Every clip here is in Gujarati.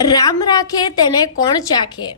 રામ રાખે તેને કોણ ચાખે।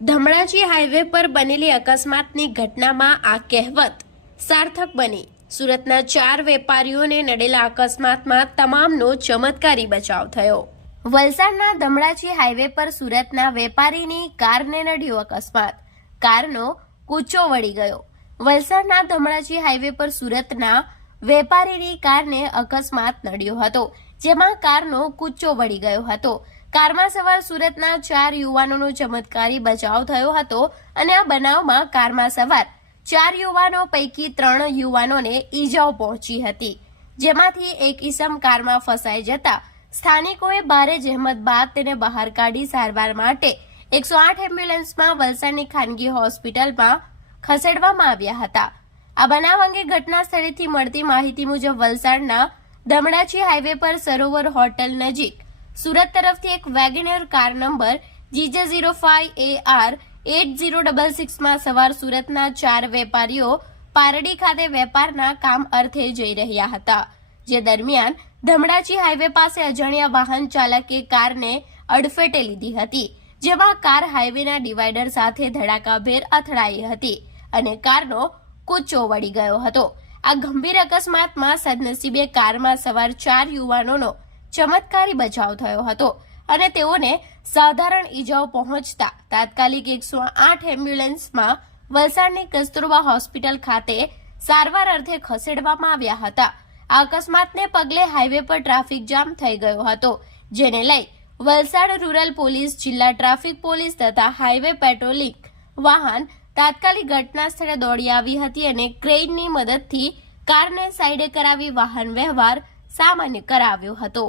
ધમણાજી હાઈવે પર બનેલી અકસ્માતની ઘટનામાં આ કહેવત સાર્થક બની। સુરતના 4 વેપારીઓને નડેલા અકસ્માતમાં તમામનો ચમત્કારી બચાવ થયો। વલસાડના ધમણાજી હાઈવે પર સુરતના વેપારીની કારને નડ્યો અકસ્માત। કારનો કૂચો વળી ગયો। વલસાડના ધમણાજી હાઈવે પર સુરતના વેપારીની કારને અકસ્માત નડ્યો હતો, જેમાં કારનો કૂચો વળી ગયો હતો। કારમાં સવાર સુરતના 4 યુવાનોનો ચમત્કારી બચાવ થયો હતો અને આ બનાવમાં કારમાં સવાર 4 યુવાનો પૈકી 3 યુવાનોને ઈજાઓ પહોંચી હતી, જેમાંથી એક ઈસમ કારમાં ફસાઈ જતા સ્થાનિકોએ ભારે જહેમત બાદ તેને બહાર કાઢી સારવાર માટે 108 એમ્બ્યુલન્સમાં વલસાડની ખાનગી હોસ્પિટલમાં ખસેડવામાં આવ્યા હતા। આ બનાવ અંગે ઘટના સ્થળેથી મળતી માહિતી મુજબ વલસાડના ધમણાજી હાઈવે પર સરોવર હોટલ નજીક સુરત તરફથી એક વેગેનર કાર નંબર GJ05AR 8066 માં સવાર સુરતના 4 વેપારીઓ પારડી ખાતે વેપારના કામ અર્થે જઈ રહ્યા હતા, જે દરમિયાન ધમણાજી હાઈવે પાસે અજાણ્યા વાહન ચાલકે કારને અડફેટે લીધી હતી, જેમાં કાર હાઈવેના ડિવાઈડર સાથે ધડાકાભેર અથડાઈ હતી અને કારનો કૂચો વળી ગયો હતો। આ ગંભીર અકસ્માતમાં સદનસીબે કારમાં સવાર 4 યુવાનોનો ચમત્કારી બચાવ થયો હતો અને તેઓને સાધારણ ઈજાઓ પહોંચતા તાત્કાલિક 108 એમ્બ્યુલન્સમાં વલસાડની કસ્તુરબા હોસ્પિટલ ખાતે સારવાર અર્થે ખસેડવામાં આવ્યા હતા। આ અકસ્માતને પગલે હાઈવે પર ટ્રાફિક જામ થઈ ગયો હતો, જેને લઈ વલસાડ રૂરલ પોલીસ, જિલ્લા ટ્રાફિક પોલીસ તથા હાઈવે પેટ્રોલિંગ વાહન તાત્કાલિક ઘટના સ્થળે દોડી આવી હતી અને ક્રેનની મદદથી કારને સાઈડે કરાવી વાહન વ્યવહાર સામાન્ય કરાવ્યો હતો।